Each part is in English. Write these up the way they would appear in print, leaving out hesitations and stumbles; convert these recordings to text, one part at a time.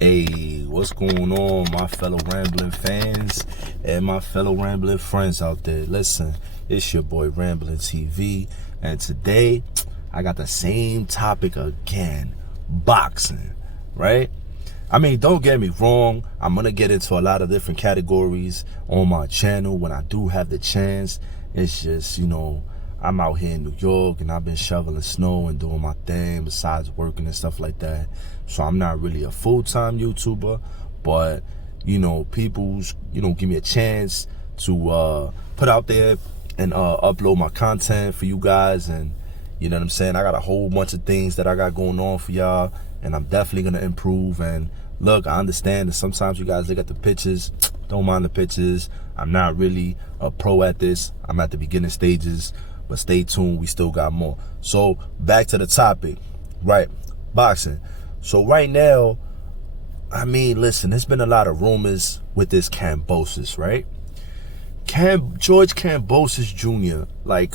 Hey, what's going on, my fellow Rambling fans and my fellow Rambling friends out there? Listen, it's your boy Rambling TV, and today I got the same topic again, boxing, right? I mean, don't get me wrong, I'm gonna get into a lot of different categories on my channel when I do have the chance. It's just, I'm out here in New York and I've been shoveling snow and doing my thing besides working and stuff like that. So I'm not really a full-time YouTuber, but people's give me a chance to put out there and upload my content for you guys. And you know what I'm saying, I got a whole bunch of things that I got going on for y'all, and I'm definitely gonna improve. And look, I understand that sometimes you guys look at the pictures, don't mind the pictures. I'm not really a pro at this. I'm at the beginning stages, but stay tuned, we still got more. So back to the topic, right? Boxing. So right now, I mean, listen, there's been a lot of rumors with this Kambosos, right? George Kambosos Jr., like,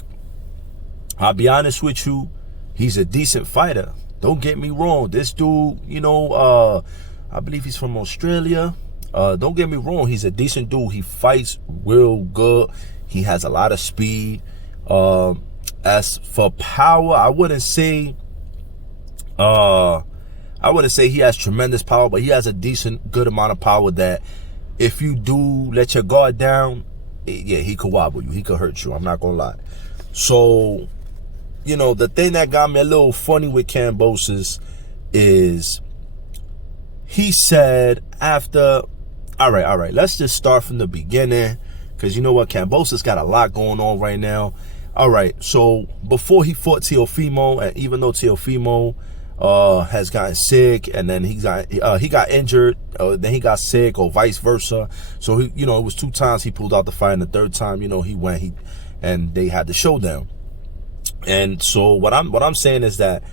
I'll be honest with you, he's a decent fighter. Don't get me wrong. This dude, I believe he's from Australia. Don't get me wrong, he's a decent dude. He fights real good. He has a lot of speed. As for power, I wouldn't say he has tremendous power, but he has a decent, good amount of power that if you do let your guard down, yeah, he could wobble you. He could hurt you. I'm not gonna lie. So, the thing that got me a little funny with Kambosos is he said after, all right, let's just start from the beginning, because you know what, Kambosos got a lot going on right now. All right, so before he fought Teofimo, and even though Teofimo has gotten sick, and then he got injured, then he got sick, or vice versa. So he, it was 2 times he pulled out the fight, and the 3rd time, he went, and they had the showdown. And so what I'm saying is that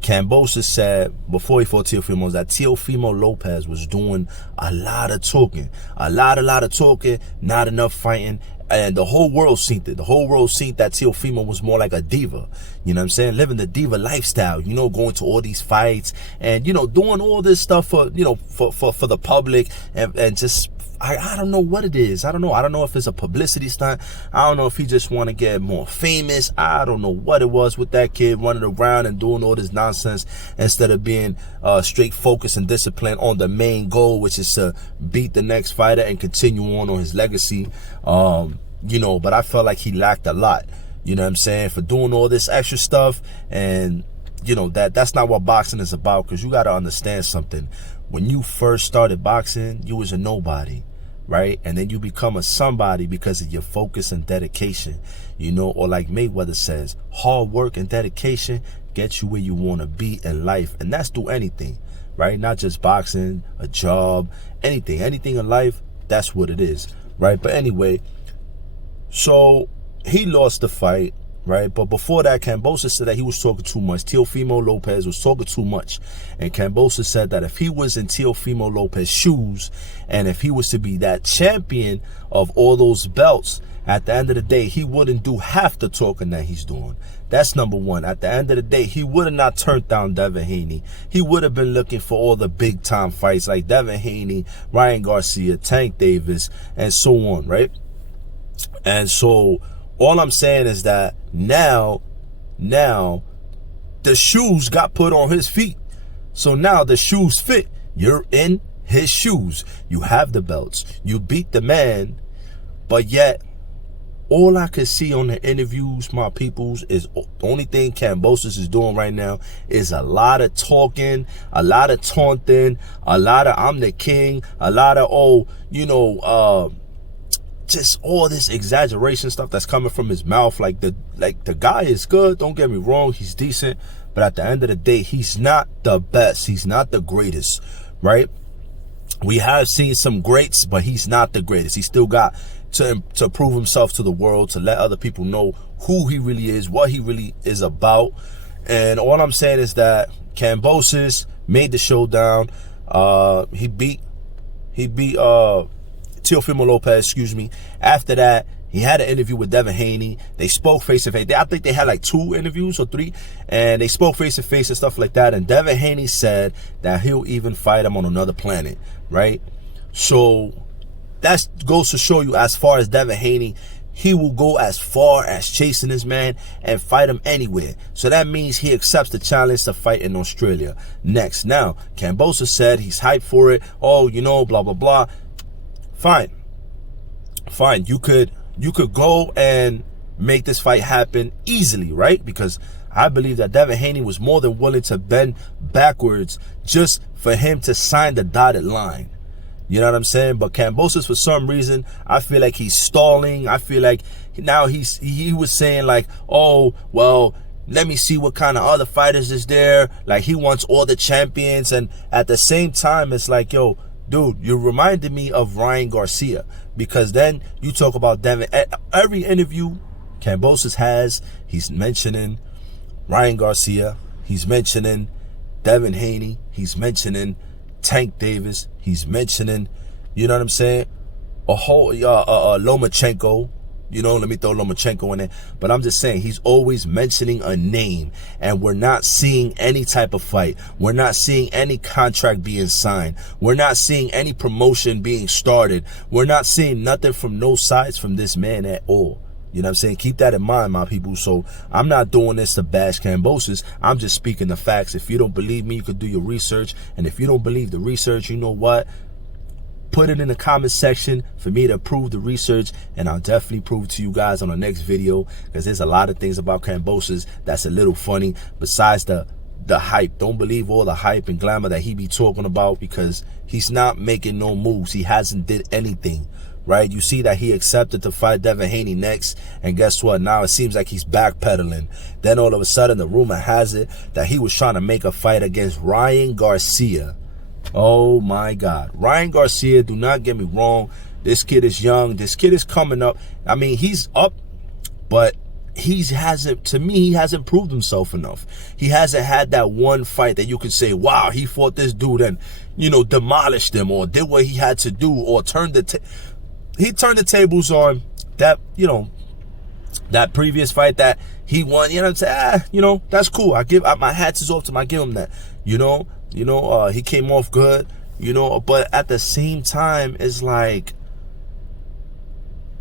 Kambosos said before he fought Teofimo that Teofimo Lopez was doing a lot of talking, a lot of talking, not enough fighting. And the whole world seen it. The whole world seen that Teofimo was more like a diva. You know what I'm saying? Living the diva lifestyle, going to all these fights and, doing all this stuff for, for the public and just, I don't know what it is. I don't know if it's a publicity stunt. I don't know if he just want to get more famous. I don't know what it was with that kid running around and doing all this nonsense instead of being straight focused and disciplined on the main goal, which is to beat the next fighter and continue on his legacy. But I felt like he lacked a lot, you know what I'm saying, for doing all this extra stuff. And that's not what boxing is about, because you got to understand something. When you first started boxing, you was a nobody, right? And then you become a somebody because of your focus and dedication, or like Mayweather says, hard work and dedication gets you where you want to be in life. And that's through anything, right? Not just boxing, a job, anything in life. That's what it is, right? But anyway, so he lost the fight, right? But before that, Kambosos said that he was talking too much. Teofimo Lopez was talking too much. And Kambosos said that if he was in Teofimo Lopez's shoes, and if he was to be that champion of all those belts, at the end of the day, he wouldn't do half the talking that he's doing. That's number one. At the end of the day, he would have not turned down Devin Haney. He would have been looking for all the big time fights like Devin Haney, Ryan Garcia, Tank Davis, and so on, right? And so all I'm saying is that now the shoes got put on his feet. So now the shoes fit. You're in his shoes. You have the belts. You beat the man. But yet, all I could see on the interviews, my peoples, is the only thing Kambosos is doing right now is a lot of talking, a lot of taunting, a lot of I'm the king, a lot of, just all this exaggeration stuff that's coming from his mouth. Like the guy is good, don't get me wrong, he's decent, but at the end of the day, he's not the best, he's not the greatest, right? We have seen some greats, but he's not the greatest. He still got to prove himself to the world, to let other people know who he really is, what he really is about. And all I'm saying is that Kambosos made the showdown. He beat Teofimo Lopez, excuse me. After that, He had an interview with Devin Haney. They spoke face to face. I think they had like 2 interviews or 3, and they spoke face to face and stuff like that. And Devin Haney said that he'll even fight him on another planet, right? So that goes to show you, as far as Devin Haney, he will go as far as chasing this man and fight him anywhere. So that means he accepts the challenge to fight in Australia next. Now, Kambosos said he's hyped for it. Oh, you know, blah, blah, blah. Fine. You could go and make this fight happen easily, right? Because I believe that Devin Haney was more than willing to bend backwards just for him to sign the dotted line. You know what I'm saying? But Kambosos, for some reason, I feel like he's stalling. I feel like now he was saying like, oh, well, let me see what kind of other fighters is there. Like, he wants all the champions. And at the same time, it's like, yo, dude, you reminded me of Ryan Garcia. Because then you talk about Devin. Every interview Kambosos has, he's mentioning Ryan Garcia. He's mentioning Devin Haney. He's mentioning Tank Davis. He's mentioning, you know what I'm saying, a whole Lomachenko. You know, let me throw Lomachenko in there. But I'm just saying, he's always mentioning a name, and we're not seeing any type of fight. We're not seeing any contract being signed. We're not seeing any promotion being started. We're not seeing nothing from no sides from this man at all. You know what I'm saying? Keep that in mind, my people. So I'm not doing this to bash Kambosos. I'm just speaking the facts. If you don't believe me, you could do your research. And if you don't believe the research, you know what? Put it in the comment section for me to prove the research, and I'll definitely prove it to you guys on the next video, because there's a lot of things about Kambosos that's a little funny besides the hype. Don't believe all the hype and glamour that he be talking about, because he's not making no moves. He hasn't did anything. Right? You see that he accepted to fight Devin Haney next, and guess what? Now it seems like he's backpedaling. Then all of a sudden, the rumor has it that he was trying to make a fight against Ryan Garcia. Oh my God. Ryan Garcia, do not get me wrong. This kid is young. This kid is coming up. I mean, he's up, but he hasn't proved himself enough. He hasn't had that one fight that you can say, wow, he fought this dude and, you know, demolished him, or did what he had to do, or he turned the tables on that, you know, that previous fight that he won. You know what I'm saying? You know, that's cool. My hats is off to him. I give him that. You know, he came off good, you know, but at the same time, it's like,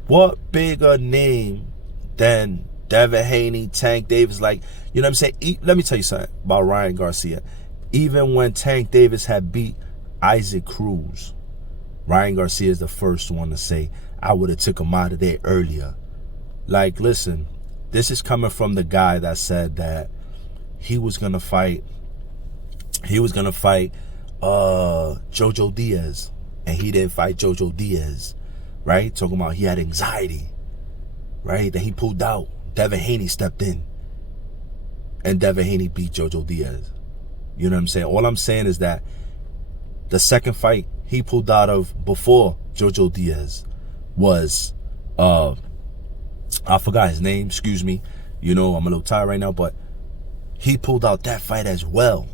what bigger name than Devin Haney, Tank Davis? Like, you know what I'm saying? Let me tell you something about Ryan Garcia. Even when Tank Davis had beat Isaac Cruz, Ryan Garcia is the first one to say, I would have took him out of there earlier. Like, listen, this is coming from the guy that said that he was going to fight Jojo Diaz, and he didn't fight Jojo Diaz, right? Talking about he had anxiety, right? Then he pulled out. Devin Haney stepped in, and Devin Haney beat Jojo Diaz. You know what I'm saying? All I'm saying is that the second fight he pulled out of before Jojo Diaz was, I forgot his name, excuse me. You know, I'm a little tired right now, but he pulled out that fight as well,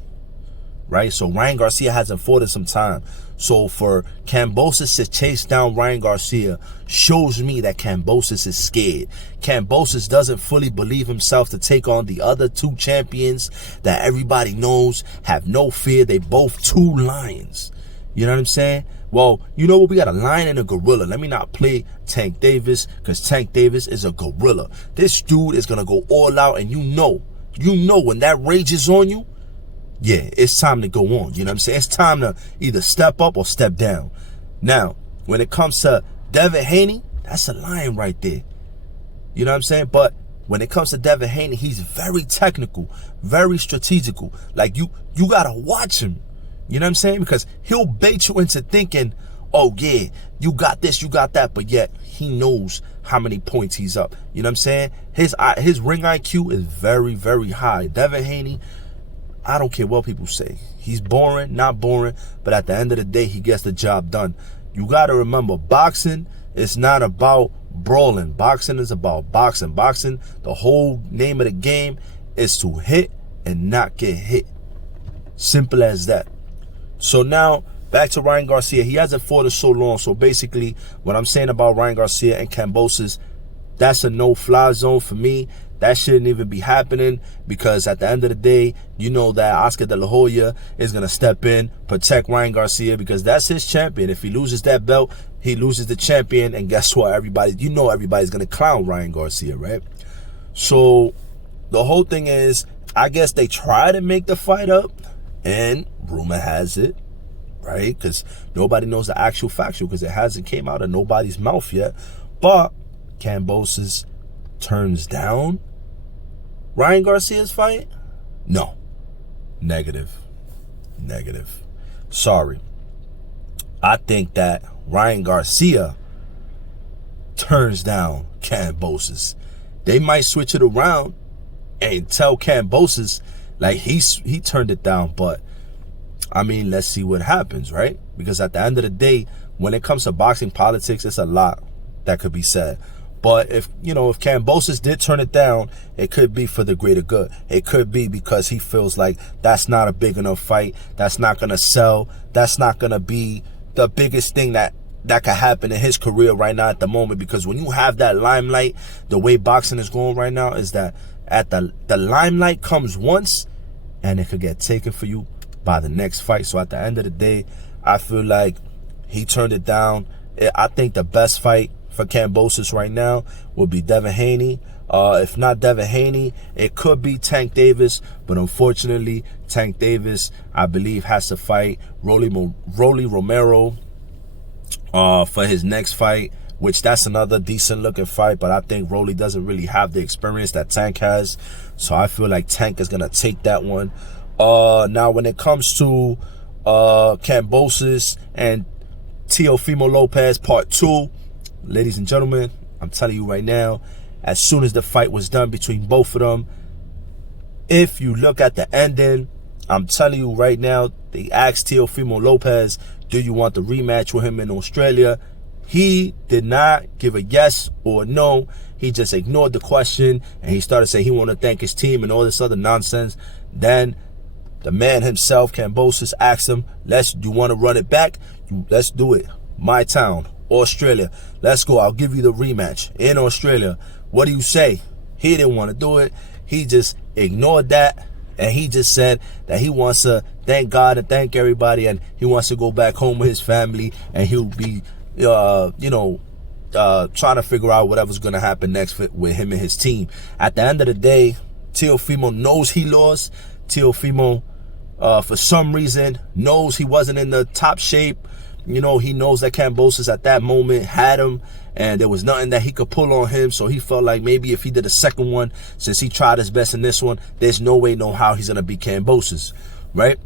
right? So Ryan Garcia hasn't fought in some time. So for Kambosos to chase down Ryan Garcia shows me that Kambosos is scared. Kambosos doesn't fully believe himself to take on the other 2 champions that everybody knows have no fear. They both 2 lions. You know what I'm saying? Well, you know what? We got a lion and a gorilla. Let me not play Tank Davis, because Tank Davis is a gorilla. This dude is going to go all out, and you know when that rage is on you, yeah, it's time to go on. You know what I'm saying? It's time to either step up or step down. Now, when it comes to Devin Haney, that's a lion right there. You know what I'm saying? But when it comes to Devin Haney, he's very technical, very strategical. Like, you got to watch him. You know what I'm saying? Because he'll bait you into thinking, oh yeah, you got this, you got that, but yet he knows how many points he's up. You know what I'm saying? His ring IQ is very, very high. Devin Haney, I don't care what people say. He's boring, not boring, but at the end of the day, he gets the job done. You got to remember, boxing is not about brawling. Boxing is about boxing. Boxing, the whole name of the game is to hit and not get hit. Simple as that. So now, back to Ryan Garcia. He hasn't fought in so long. So basically, what I'm saying about Ryan Garcia and Kambosos, that's a no-fly zone for me. That shouldn't even be happening, because at the end of the day, you know that Oscar De La Hoya is going to step in, protect Ryan Garcia, because that's his champion. If he loses that belt, he loses the champion, and guess what? Everybody's going to clown Ryan Garcia, right? So the whole thing is, I guess they try to make the fight up, and rumor has it, right? Because nobody knows the actual factual, because it hasn't came out of nobody's mouth yet. But Kambosos turns down Ryan Garcia's fight? No. Negative. Sorry. I think that Ryan Garcia turns down Kambosos. They might switch it around and tell Kambosos like he turned it down, but I mean, let's see what happens, right? Because at the end of the day, when it comes to boxing politics, it's a lot that could be said. But if Kambosos did turn it down, it could be for the greater good. It could be because he feels like that's not a big enough fight. That's not going to sell. That's not going to be the biggest thing that could happen in his career right now at the moment. Because when you have that limelight, the way boxing is going right now is that at the limelight comes once and it could get taken for you by the next fight. So at the end of the day, I feel like he turned it down. I think the best fight for Kambosos right now will be Devin Haney. If not Devin Haney, it could be Tank Davis, but unfortunately, Tank Davis, I believe, has to fight Rolly Romero for his next fight, which that's another decent looking fight, but I think Rolly doesn't really have the experience that Tank has, so I feel like Tank is gonna take that one. Now, when it comes to Kambosos and Teofimo Lopez Part 2, ladies and gentlemen, I'm telling you right now, as soon as the fight was done between both of them, if you look at the ending, I'm telling you right now, they asked Teofimo Lopez, do you want the rematch with him in Australia? He did not give a yes or no. He just ignored the question, and he started saying he wanted to thank his team and all this other nonsense. Then the man himself, Kambosos, asked him, do you want to run it back? Let's do it. My town, Australia. Let's go. I'll give you the rematch in Australia. What do you say? He didn't want to do it. He just ignored that, and he just said that he wants to thank God and thank everybody, and he wants to go back home with his family, and he'll be trying to figure out whatever's going to happen next with him and his team. At the end of the day, Teofimo knows he lost. Teofimo, for some reason, knows he wasn't in the top shape. He knows that Kambosos at that moment had him, and there was nothing that he could pull on him. So he felt like maybe if he did a second one, since he tried his best in this one, there's no way, no how he's going to beat Kambosos, right?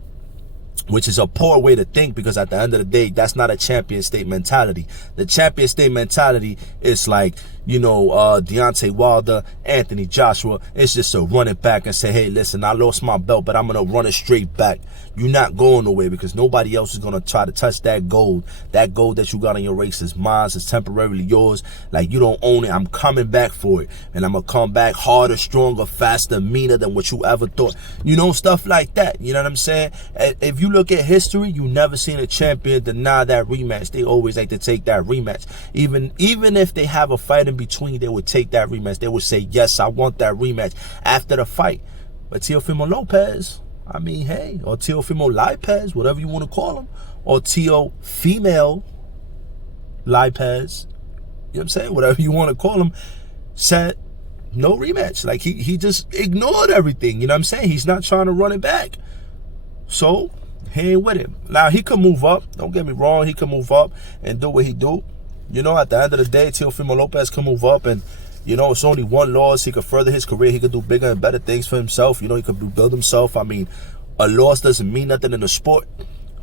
Which is a poor way to think, because at the end of the day, that's not a champion state mentality. The champion state mentality is like, Deontay Wilder, Anthony Joshua. It's just to run it back and say, hey, listen, I lost my belt, but I'm going to run it straight back. You're not going nowhere, because nobody else is going to try to touch that gold. That gold that you got on your race is mine. It's temporarily yours. Like, you don't own it. I'm coming back for it. And I'm going to come back harder, stronger, faster, meaner than what you ever thought. Stuff like that. You know what I'm saying? If you look at history, you never seen a champion deny that rematch. They always like to take that rematch. Even if they have a fight in between, they would take that rematch. They would say, yes, I want that rematch after the fight. But Teofimo Lopez, or Teofimo Lopez, whatever you want to call him, or Teofimo Lopez, you know what I'm saying? Whatever you want to call him, said no rematch. Like, he just ignored everything, you know what I'm saying? He's not trying to run it back. So, he ain't with it. Now, he could move up. Don't get me wrong. He could move up and do what he do. At the end of the day, Teofimo Lopez can move up, and, it's only one loss. He could further his career. He could do bigger and better things for himself. He could build himself. I mean, a loss doesn't mean nothing in the sport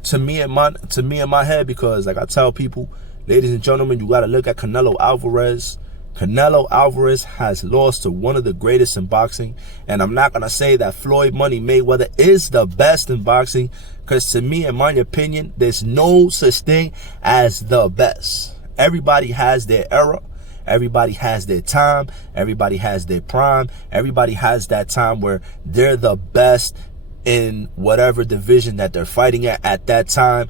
to me in my head, because, like I tell people, ladies and gentlemen, you got to look at Canelo Alvarez. Canelo Alvarez has lost to one of the greatest in boxing, and I'm not going to say that Floyd Money Mayweather is the best in boxing, because to me, in my opinion, there's no such thing as the best. Everybody has their era. Everybody has their time. Everybody has their prime. Everybody has that time where they're the best in whatever division that they're fighting at that time.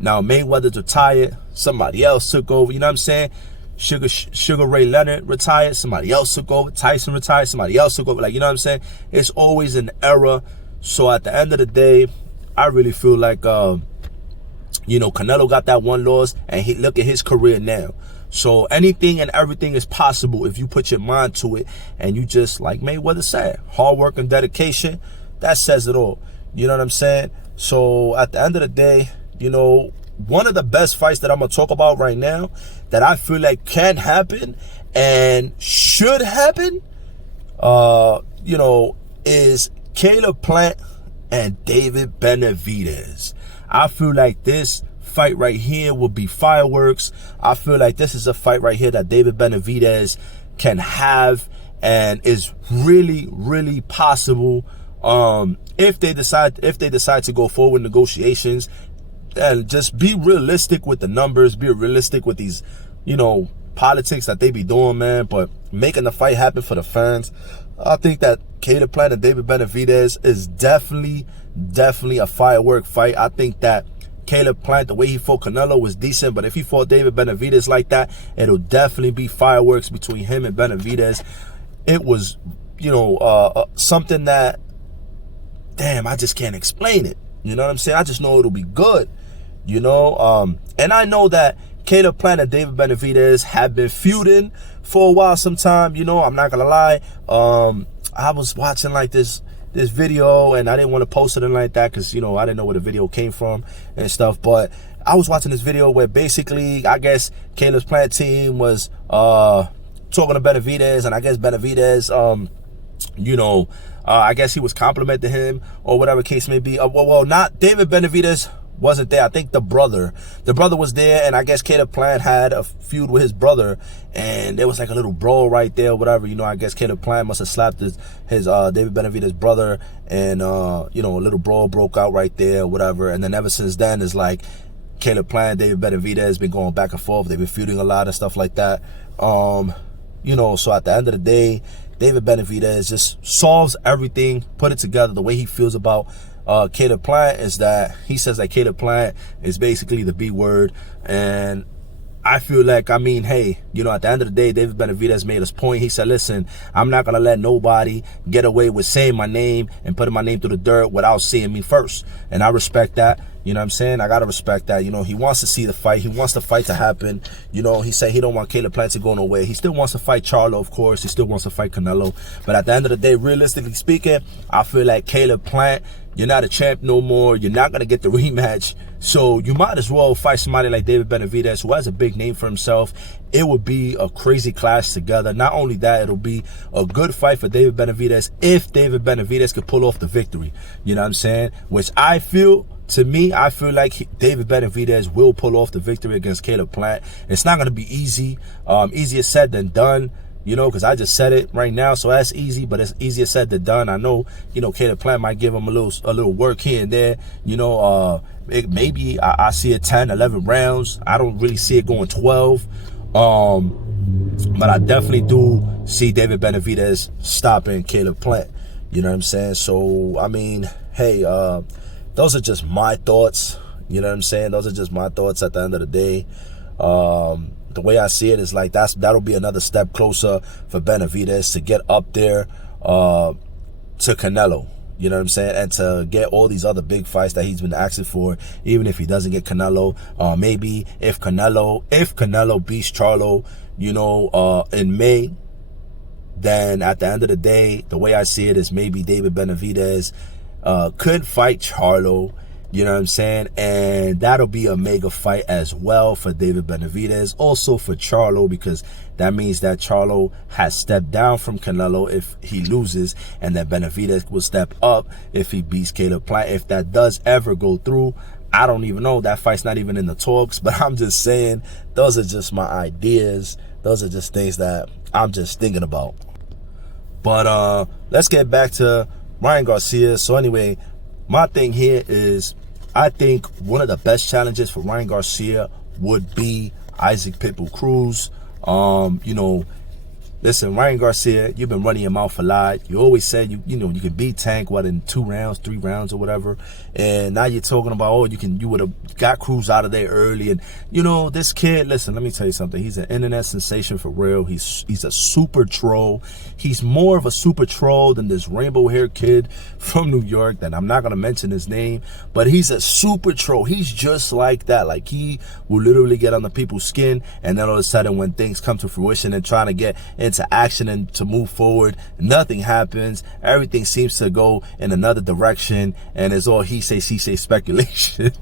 Now, Mayweather's retired. Somebody else took over. You know what I'm saying? Sugar Ray Leonard retired, somebody else took over. Tyson retired, somebody else took over. Like, you know what I'm saying? It's always an era. So at the end of the day, I really feel like, Canelo got that one loss, and look at his career now. So anything and everything is possible if you put your mind to it, and you just, like Mayweather said, hard work and dedication, that says it all. You know what I'm saying? So at the end of the day, one of the best fights that I'm going to talk about right now that I feel like can happen and should happen, is Caleb Plant and David Benavidez. I feel like this fight right here will be fireworks. I feel like this is a fight right here that David Benavidez can have and is really, really possible. If they decide to go forward with negotiations, and just be realistic with the numbers, be realistic with these, politics that they be doing, man. But making the fight happen for the fans, I think that Caleb Plant and David Benavidez is definitely a firework fight. I think that Caleb Plant, the way he fought Canelo was decent, but if he fought David Benavidez like that, it'll definitely be fireworks between him and Benavidez. It was, something that, damn, I just can't explain it. You know what I'm saying? I just know it'll be good. And I know that Caleb Plant and David Benavidez have been feuding for a while sometime. I'm not gonna lie. I was watching like this video, and I didn't want to post it like that because I didn't know where the video came from and stuff. But I was watching this video where basically, I guess Caleb Plant team was talking to Benavidez, and I guess Benavidez, I guess he was complimenting him or whatever case may be. Well, not David Benavidez wasn't there. I think the brother was there, and I guess Caleb Plant had a feud with his brother, and there was like a little brawl right there, whatever. I guess Caleb Plant must have slapped his David Benavidez brother, and a little brawl broke out right there, whatever. And then ever since then, it's like Caleb Plant, David Benavidez has been going back and forth. They've been feuding a lot and stuff like that. So at the end of the day, David Benavidez just solves everything, put it together. The way he feels about Caleb Plant is that he says that Caleb Plant is basically the B word. And I feel like, hey, at the end of the day, David Benavidez made his point. He said, listen, I'm not going to let nobody get away with saying my name and putting my name through the dirt without seeing me first. And I respect that. You know what I'm saying? I got to respect that. He wants to see the fight. He wants the fight to happen. He said he don't want Caleb Plant to go nowhere. He still wants to fight Charlo, of course. He still wants to fight Canelo. But at the end of the day, realistically speaking, I feel like Caleb Plant, you're not a champ no more. You're not going to get the rematch. So you might as well fight somebody like David Benavidez, who has a big name for himself. It would be a crazy clash together. Not only that, it'll be a good fight for David Benavidez if David Benavidez could pull off the victory. You know what I'm saying? Which I feel like David Benavidez will pull off the victory against Caleb Plant. It's not going to be easy. Easier said than done. Because I just said it right now, so that's easy, but it's easier said than done. I know, Caleb Plant might give him a little work here and there. Maybe I see it 10, 11 rounds. I don't really see it going 12. But I definitely do see David Benavidez stopping Caleb Plant. You know what I'm saying? So, hey, those are just my thoughts. You know what I'm saying? Those are just my thoughts at the end of the day. The way I see it is like that'll be another step closer for Benavidez to get up there to Canelo. You know what I'm saying? And to get all these other big fights that he's been asking for, even if he doesn't get Canelo. Maybe if Canelo beats Charlo, in May, then at the end of the day, the way I see it is maybe David Benavidez could fight Charlo. You know what I'm saying? And that'll be a mega fight as well for David Benavidez. Also for Charlo, because that means that Charlo has stepped down from Canelo if he loses, and that Benavidez will step up if he beats Caleb Plant. If that does ever go through, I don't even know. That fight's not even in the talks, but I'm just saying, those are just my ideas. Those are just things that I'm just thinking about. But let's get back to Ryan Garcia. So anyway, my thing here is, I think one of the best challenges for Ryan Garcia would be Isaac Pitbull Cruz. Listen, Ryan Garcia, you've been running your mouth a lot. You always said you can beat Tank, in 2 rounds, 3 rounds or whatever. And now you're talking about, you would have got Cruz out of there early. And this kid, listen, let me tell you something. He's an internet sensation for real. He's a super troll. He's more of a super troll than this rainbow hair kid from New York that I'm not gonna mention his name, but he's a super troll. He's just like that. Like, he will literally get under people's skin, and then all of a sudden when things come to fruition and trying to get into action and to move forward, nothing happens. Everything seems to go in another direction, and it's all he say, she say speculation.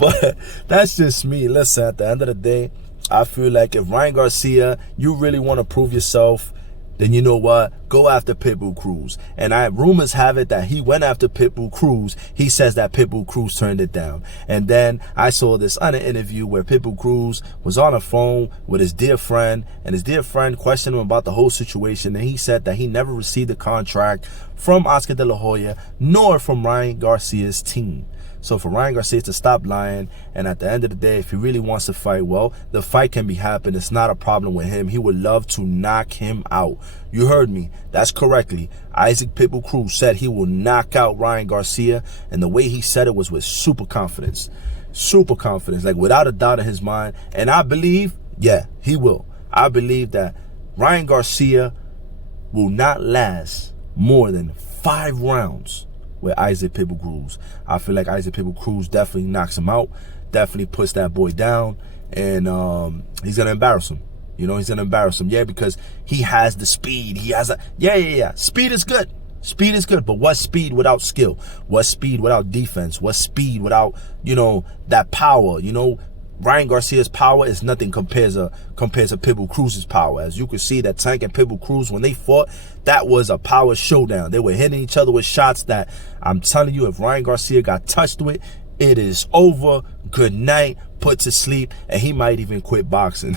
But that's just me. Listen, at the end of the day, I feel like if Ryan Garcia, you really want to prove yourself, then you know what? Go after Pitbull Cruz. And rumors have it that he went after Pitbull Cruz. He says that Pitbull Cruz turned it down. And then I saw this other interview where Pitbull Cruz was on the phone with his dear friend, and his dear friend questioned him about the whole situation. And he said that he never received a contract from Oscar De La Hoya, nor from Ryan Garcia's team. So for Ryan Garcia to stop lying, and at the end of the day, if he really wants to fight, well, the fight can be happening. It's not a problem with him. He would love to knock him out. You heard me. That's correctly. Isaac Pitbull Cruz said he will knock out Ryan Garcia, and the way he said it was with super confidence. Super confidence, like without a doubt in his mind. And I believe, yeah, he will. I believe that Ryan Garcia will not last more than 5 rounds with Isaac Pitbull Cruz. I feel like Isaac Pitbull Cruz definitely knocks him out, definitely puts that boy down, and he's gonna embarrass him. He's gonna embarrass him. Yeah, because he has the speed. He has yeah. Speed is good. Speed is good, but what speed without skill? What speed without defense? What speed without that power? Ryan Garcia's power is nothing compared to Pitbull Cruz's power. As you can see, that Tank and Pitbull Cruz, when they fought, that was a power showdown. They were hitting each other with shots that, I'm telling you, if Ryan Garcia got touched with, it is over. Good night, put to sleep, and he might even quit boxing.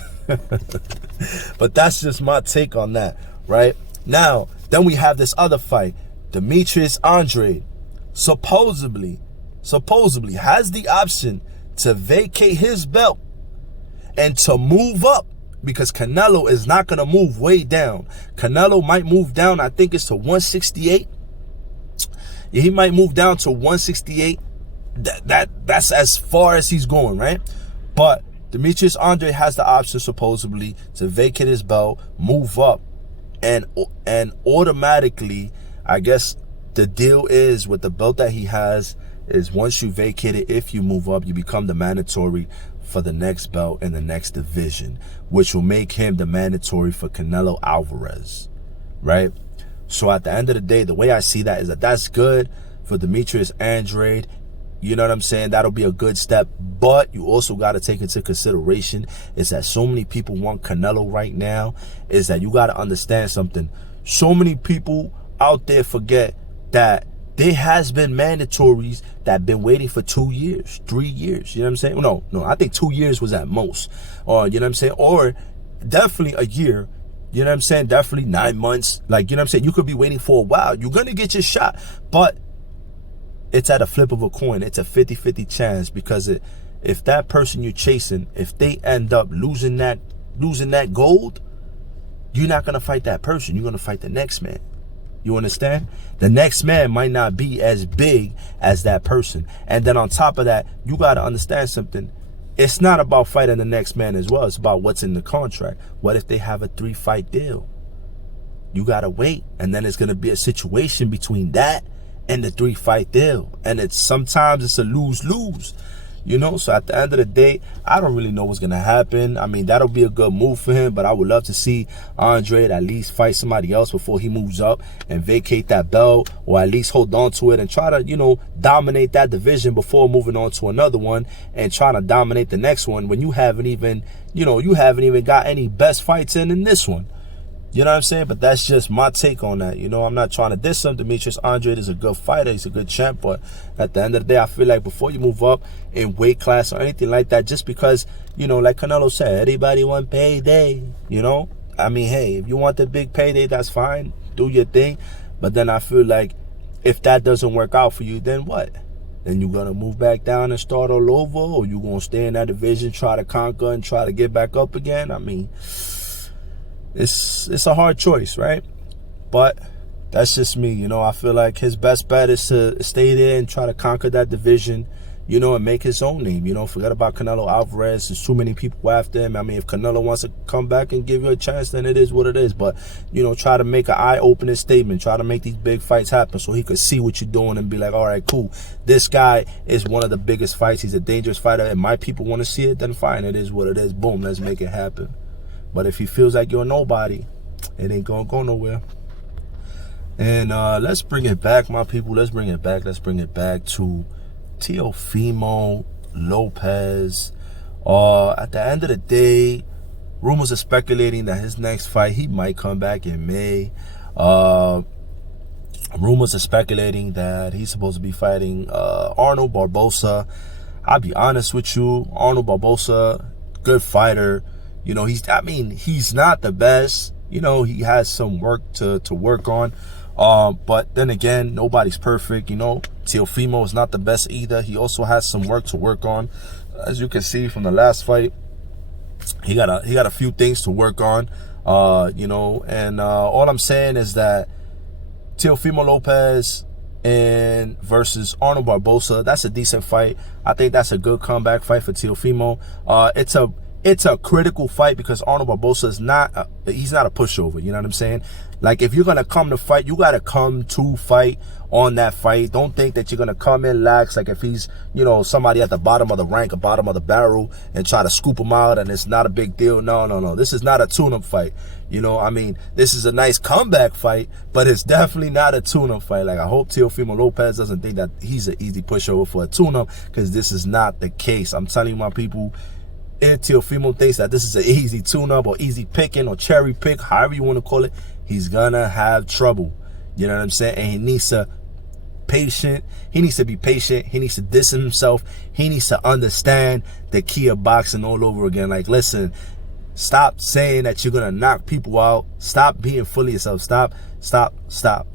But that's just my take on that, right? Now, then we have this other fight. Demetrius Andrade supposedly has the option to vacate his belt and to move up, because Canelo is not going to move way down. Canelo might move down, I think it's to 168. Yeah, he might move down to 168. That's as far as he's going, right? But Demetrius Andrade has the option supposedly to vacate his belt, move up, and automatically, I guess the deal is with the belt that he has is once you vacate it, if you move up, you become the mandatory for the next belt in the next division, which will make him the mandatory for Canelo Alvarez, right? So at the end of the day, the way I see that is that that's good for Demetrius Andrade. You know what I'm saying? That'll be a good step. But you also got to take into consideration is that so many people want Canelo right now, is that you got to understand something. So many people out there forget that there has been mandatories that have been waiting for 2 years, 3 years. You know what I'm saying? No, I think 2 years was at most. Or, you know what I'm saying? Or definitely a year. You know what I'm saying? Definitely 9 months. Like, you know what I'm saying? You could be waiting for a while. You're going to get your shot. But it's at a flip of a coin. It's a 50-50 chance, because if that person you're chasing, if they end up losing that gold, you're not going to fight that person. You're going to fight the next man. You understand? The next man might not be as big as that person. And then on top of that, you got to understand something. It's not about fighting the next man as well. It's about what's in the contract. What if they have a 3-fight deal? You got to wait. And then it's going to be a situation between that and the 3-fight deal. And sometimes it's a lose-lose. So at the end of the day, I don't really know what's going to happen. I mean, that'll be a good move for him, but I would love to see Andrade at least fight somebody else before he moves up and vacate that belt, or at least hold on to it and try to, dominate that division before moving on to another one and trying to dominate the next one when you haven't even got any best fights in this one. You know what I'm saying? But that's just my take on that. I'm not trying to diss him. Demetrius Andrade is a good fighter. He's a good champ. But at the end of the day, I feel like before you move up in weight class or anything like that, just because, like Canelo said, everybody want payday, I mean, hey, if you want the big payday, that's fine. Do your thing. But then I feel like if that doesn't work out for you, then what? Then you're going to move back down and start all over? Or you're going to stay in that division, try to conquer and try to get back up again? I mean, it's a hard choice, right? But that's just me, you know. I feel like his best bet is to stay there and try to conquer that division, you know, and make his own name, you know. Forget about Canelo Alvarez. There's too many people after him. I mean, if Canelo wants to come back and give you a chance, then it is what it is. But, you know, try to make an eye-opening statement. Try to make these big fights happen so he could see what you're doing and be like, all right, cool. This guy is one of the biggest fights. He's a dangerous fighter, and my people want to see it, then fine. It is what it is. Boom, let's make it happen. But if he feels like you're nobody, it ain't going to go nowhere. And let's bring it back, my people. Let's bring it back. Let's bring it back to Teofimo Lopez. At the end of the day, rumors are speculating that his next fight, he might come back in May. Rumors are speculating that he's supposed to be fighting Arnold Barboza. I'll be honest with you, Arnold Barboza, good fighter. You know, he's not the best. You know, he has some work to work on. But then again, nobody's perfect. You know, Teofimo is not the best either. He also has some work to work on. As you can see from the last fight, he got a few things to work on. You know, and all I'm saying is that Teofimo Lopez versus Arnold Barboza, that's a decent fight. I think that's a good comeback fight for Teofimo. It's a critical fight because Arnold Barboza is he's not a pushover, you know what I'm saying? Like, if you're going to come to fight, you got to come to fight on that fight. Don't think that you're going to come in lax, like if he's, you know, somebody at the bottom of the rank, or bottom of the barrel, and try to scoop him out and it's not a big deal. No. This is not a tune-up fight. You know, I mean, this is a nice comeback fight, but it's definitely not a tune-up fight. Like, I hope Teofimo Lopez doesn't think that he's an easy pushover for a tune-up, because this is not the case. I'm telling you, my people, if Teofimo thinks that this is an easy tune-up or easy picking or cherry pick, however you want to call it, he's gonna have trouble. You know what I'm saying? And he needs to be patient. He needs to distance himself. He needs to understand the key of boxing all over again. Like, listen, stop saying that you're gonna knock people out. Stop being full of yourself. Stop.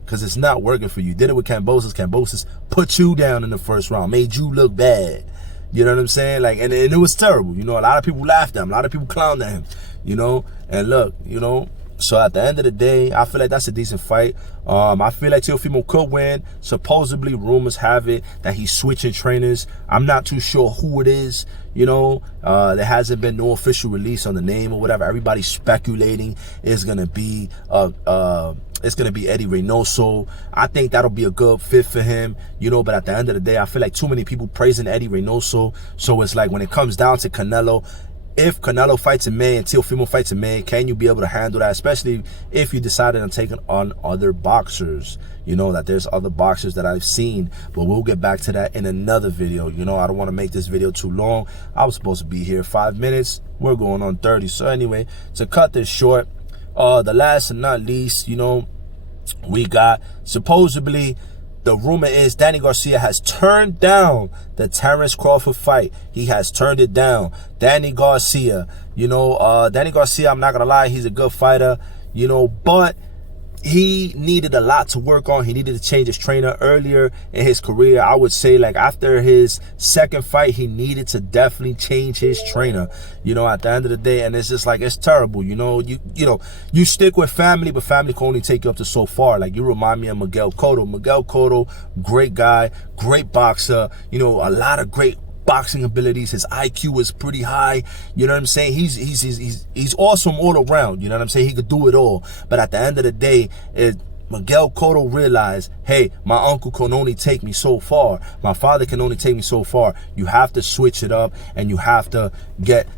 Because it's not working for you. Did it with Kambosos. Kambosos put you down in the first round, made you look bad. You know what I'm saying? Like, and it was terrible. You know, a lot of people laughed at him. A lot of people clowned at him. You know, and look, you know. So at the end of the day, I feel like that's a decent fight. I feel like Teofimo could win. Supposedly, rumors have it that he's switching trainers. I'm not too sure who it is. You know, there hasn't been no official release on the name or whatever. Everybody's speculating it's gonna be Eddie Reynoso. I think that'll be a good fit for him, you know, but at the end of the day, I feel like too many people praising Eddie Reynoso. So it's like, when it comes down to Canelo, if Canelo fights in May and Teofimo fights in May, can you be able to handle that? Especially if you decided on taking on other boxers. You know that there's other boxers that I've seen, but we'll get back to that in another video. You know, I don't want to make this video too long. I was supposed to be here 5 minutes. We're going on 30. So anyway, to cut this short, the last and not least, you know, we got supposedly, the rumor is Danny Garcia has turned down the Terence Crawford fight. He has turned it down. Danny Garcia, you know, I'm not going to lie, he's a good fighter, you know, but he needed a lot to work on. He needed to change his trainer earlier in his career. I would say, like, after his second fight, he needed to definitely change his trainer, you know, at the end of the day. And it's just like, it's terrible, you know. You stick with family, but family can only take you up to so far. Like, you remind me of Miguel Cotto. Miguel Cotto, great guy, great boxer, you know, a lot of great boxing abilities. His IQ is pretty high. You know what I'm saying? He's awesome all around. You know what I'm saying? He could do it all. But at the end of the day, Miguel Cotto realized, hey, my uncle can only take me so far. My father can only take me so far. You have to switch it up, and you have to get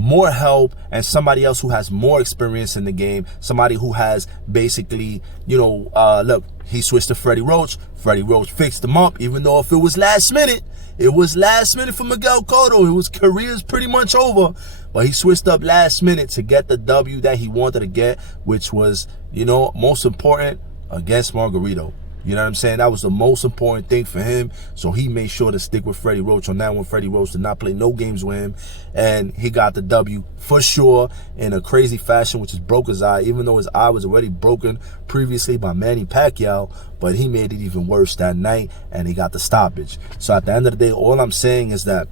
more help and somebody else who has more experience in the game, somebody who has basically, you know, look, he switched to Freddie Roach. Freddie Roach fixed him up, even though if it was last minute, it was last minute for Miguel Cotto. His career's pretty much over. But he switched up last minute to get the W that he wanted to get, which was, you know, most important, against Margarito. You know what I'm saying? That was the most important thing for him. So he made sure to stick with Freddie Roach on that one. Freddie Roach did not play no games with him. And he got the W for sure in a crazy fashion, which is broke his eye, even though his eye was already broken previously by Manny Pacquiao. But he made it even worse that night, and he got the stoppage. So at the end of the day, all I'm saying is that,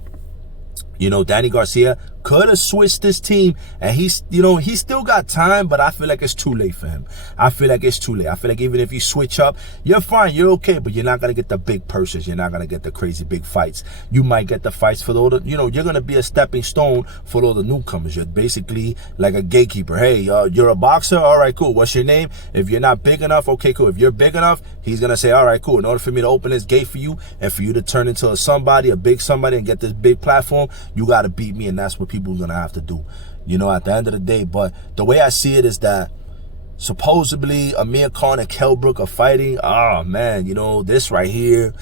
you know, Danny Garcia could have switched this team, and he's, you know, he still got time, but I feel like it's too late for him. I feel like it's too late. I feel like even if you switch up, you're fine, you're okay, but you're not going to get the big purses. You're not going to get the crazy big fights. You might get the fights for all the, you know, you're going to be a stepping stone for all the newcomers. You're basically like a gatekeeper. Hey, you're a boxer? All right, cool. What's your name? If you're not big enough, okay, cool. If you're big enough, he's going to say, all right, cool. In order for me to open this gate for you and for you to turn into a big somebody and get this big platform, you got to beat me, and that's what people are going to have to do, you know, at the end of the day. But the way I see it is that supposedly Amir Khan and Kell Brook are fighting. Oh, man, you know, this right here,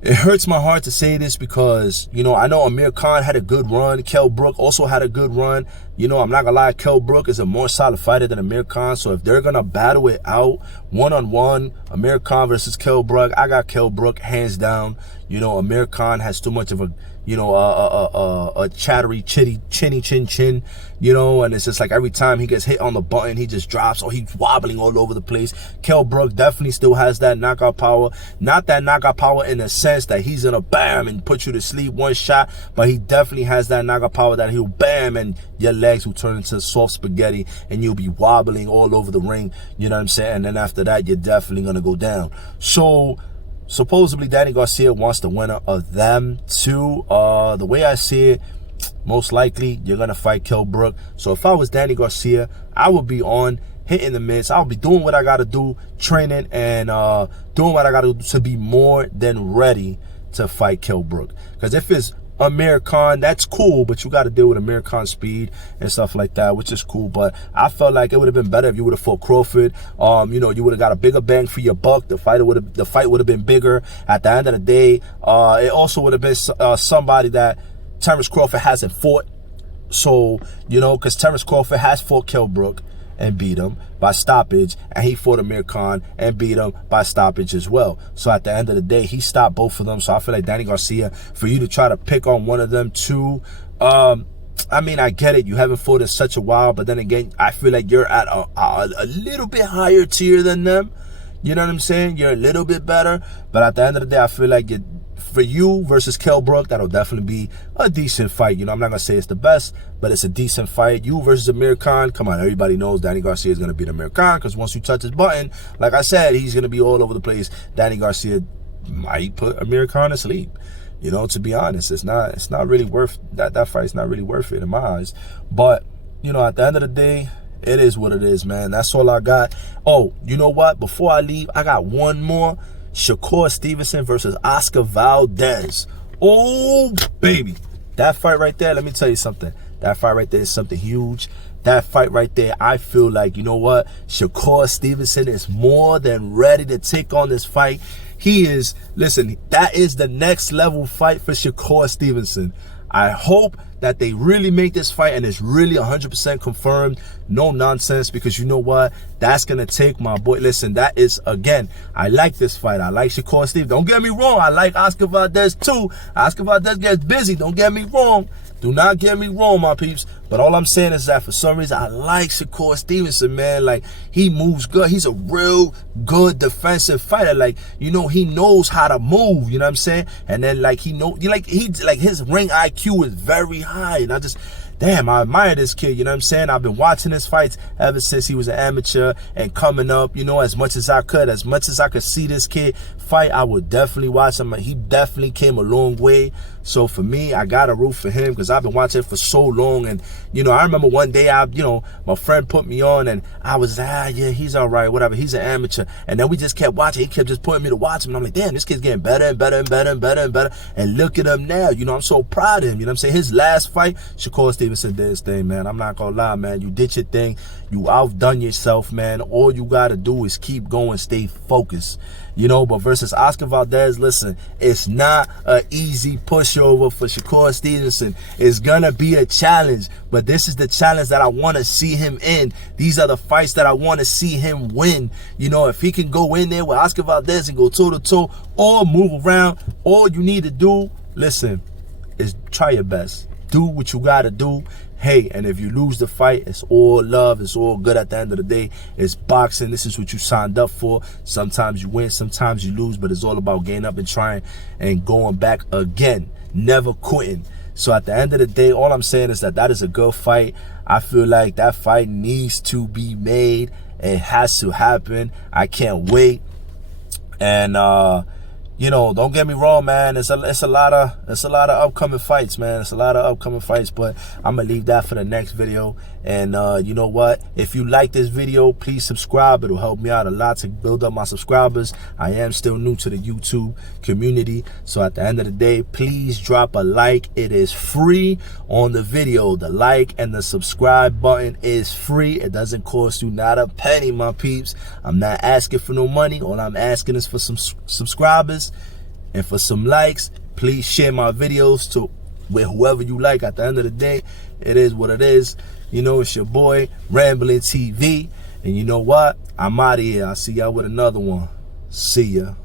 it hurts my heart to say this because, you know, I know Amir Khan had a good run. Kell Brook also had a good run. You know, I'm not going to lie, Kell Brook is a more solid fighter than Amir Khan. So if they're going to battle it out one-on-one, Amir Khan versus Kell Brook, I got Kell Brook hands down. You know, Amir Khan has too much of a, you know, a chattery, chinny chin, you know, and it's just like every time he gets hit on the button, he just drops, or he's wobbling all over the place. Kell Brook definitely still has that knockout power. Not that knockout power in the sense that he's gonna bam and put you to sleep one shot, but he definitely has that knockout power that he'll bam and your legs will turn into soft spaghetti and you'll be wobbling all over the ring, you know what I'm saying? And then after that, you're definitely gonna go down. So supposedly Danny Garcia wants the winner of them two. The way I see it, most likely you're gonna fight Kell Brook. So if I was Danny Garcia, I would be on hitting the mitts. I'll be doing what I gotta do, training and doing what I gotta do to be more than ready to fight Kell Brook. Because if it's Amir Khan, that's cool, but you got to deal with Amir Khan's speed and stuff like that, which is cool. But I felt like it would have been better if you would have fought Crawford. You know, you would have got a bigger bang for your buck. The fight would have been bigger. At the end of the day, it also would have been somebody that Terence Crawford hasn't fought. So, you know, because Terence Crawford has fought Kell Brook and beat him by stoppage, and he fought Amir Khan and beat him by stoppage as well. So at the end of the day, he stopped both of them. So I feel like Danny Garcia, for you to try to pick on one of them too, I mean, I get it. You haven't fought in such a while, but then again, I feel like you're at a little bit higher tier than them. You know what I'm saying? You're a little bit better, but at the end of the day, I feel like for you versus Kell Brook, that'll definitely be a decent fight. You know, I'm not going to say it's the best, but it's a decent fight. You versus Amir Khan, come on, everybody knows Danny Garcia is going to beat Amir Khan, because once you touch his button, like I said, he's going to be all over the place. Danny Garcia might put Amir Khan to sleep. You know, to be honest, it's not really worth that fight's not really worth it in my eyes. But, you know, at the end of the day, it is what it is, man. That's all I got. Oh, you know what? Before I leave, I got one more. Shakur Stevenson versus Oscar Valdez. Oh, baby. That fight right there, let me tell you something. That fight right there is something huge. That fight right there, I feel like, you know what? Shakur Stevenson is more than ready to take on this fight. He is, listen, that is the next level fight for Shakur Stevenson. I hope that they really make this fight and it's really 100% confirmed. No nonsense, because you know what? That's going to take my boy. Listen, that is, again, I like this fight. I like Shakur Stevenson. Don't get me wrong. I like Oscar Valdez too. Oscar Valdez gets busy. Don't get me wrong. Do not get me wrong, my peeps. But all I'm saying is that for some reason, I like Shakur Stevenson, man. Like, he moves good. He's a real good defensive fighter. Like, you know, he knows how to move, you know what I'm saying? And then, like, his ring IQ is very high. And I just, damn, I admire this kid, you know what I'm saying? I've been watching his fights ever since he was an amateur and coming up, you know, as much as I could see this kid fight, I would definitely watch him. He definitely came a long way. So for me, I got to root for him because I've been watching for so long. And, you know, I remember one day, my friend put me on and I was like, yeah, he's all right, whatever. He's an amateur. And then we just kept watching. He kept just putting me to watch him. And I'm like, damn, this kid's getting better and better and better and better and better. And look at him now. You know, I'm so proud of him. You know what I'm saying? His last fight, Shakur Stevenson did his thing, man. I'm not going to lie, man. You did your thing. You outdone yourself, man. All you got to do is keep going, stay focused. You know, but versus Oscar Valdez, listen, it's not an easy pushover for Shakur Stevenson. It's going to be a challenge, but this is the challenge that I want to see him in. These are the fights that I want to see him win. You know, if he can go in there with Oscar Valdez and go toe-to-toe or move around, all you need to do, listen, is try your best. Do what you got to do. Hey, and if you lose the fight, it's all love. It's all good at the end of the day. It's boxing. This is what you signed up for. Sometimes you win, sometimes you lose, but it's all about getting up and trying and going back again. Never quitting. So at the end of the day, all I'm saying is that is a good fight. I feel like that fight needs to be made. It has to happen. I can't wait. And you know, don't get me wrong, man. It's a lot of upcoming fights, man. It's a lot of upcoming fights, but I'm gonna leave that for the next video. And you know what? If you like this video, please subscribe. It'll help me out a lot to build up my subscribers. I am still new to the YouTube community, so at the end of the day, please drop a like. It is free on the video. The like and the subscribe button is free. It doesn't cost you not a penny, my peeps. I'm not asking for no money. All I'm asking is for some subscribers and for some likes. Please share my videos with whoever you like. At the end of the day, it is what it is. You know, it's your boy Rambling TV, and you know what? I'm out of here. I'll see y'all with another one. See ya.